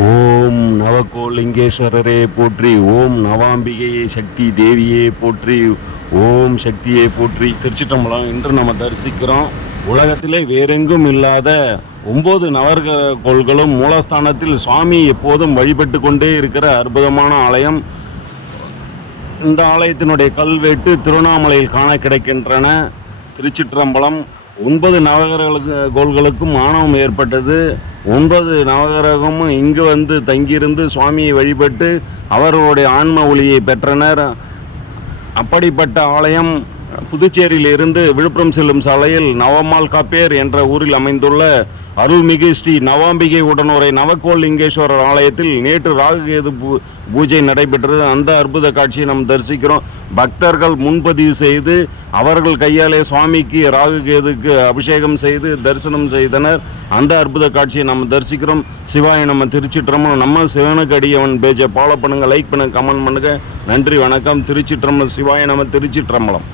ஓம் நவகோலிங்கேஸ்வரரே போற்றி. ஓம் நவாம்பிகையே சக்தி தேவியே போற்றி. ஓம் சக்தியை போற்றி. திருச்சிற்றம்பலம். இன்று நம்ம தரிசிக்கிறோம் உலகத்திலே வேறெங்கும் இல்லாத 9 நவகோள்களும் மூலஸ்தானத்தில் சுவாமி எப்போதும் வழிபட்டு கொண்டே இருக்கிற அற்புதமான ஆலயம். இந்த ஆலயத்தினுடைய கல்வெட்டு திருவண்ணாமலையில் காண கிடைக்கின்றன. திருச்சிற்றம்பலம். 9 நவகிரகங்களுக்கும் ஆணவம் ஏற்பட்டது. 9 நவகிரகமும் இங்கு வந்து தங்கியிருந்து சுவாமியை வழிபட்டு அவர்களுடைய ஆன்ம ஒளியை பெற்றனர். அப்படிப்பட்ட ஆலயம் புதுச்சேரியிலிருந்து விழுப்புரம் செல்லும் சாலையில் நவமால் காப்பேர் என்ற ஊரில் அமைந்துள்ள அருள்மிகு ஸ்ரீ நவாம்பிகை உடனுரை நவக்கோள் லிங்கேஸ்வரர் ஆலயத்தில் நேற்று ராகுகேது பூஜை நடைபெற்றது. அந்த அற்புத காட்சியை நாம் தரிசிக்கிறோம். பக்தர்கள் முன்பதிவு செய்து அவர்கள் கையாலே சுவாமிக்கு ராகுகேதுக்கு அபிஷேகம் செய்து தரிசனம் செய்தனர். அந்த அற்புத காட்சியை நாம் தரிசிக்கிறோம். சிவாய நம்ம திருச்சிற்றம்பலம். நம்ம சிவனுக்கு அடியவன் பேஜை ஃபாலோ பண்ணுங்கள், லைக் பண்ணுங்கள், கமெண்ட் பண்ணுங்கள். நன்றி, வணக்கம். திருச்சிற்றம்பலம். சிவாய நம்ம திருச்சிற்றம்பலம்.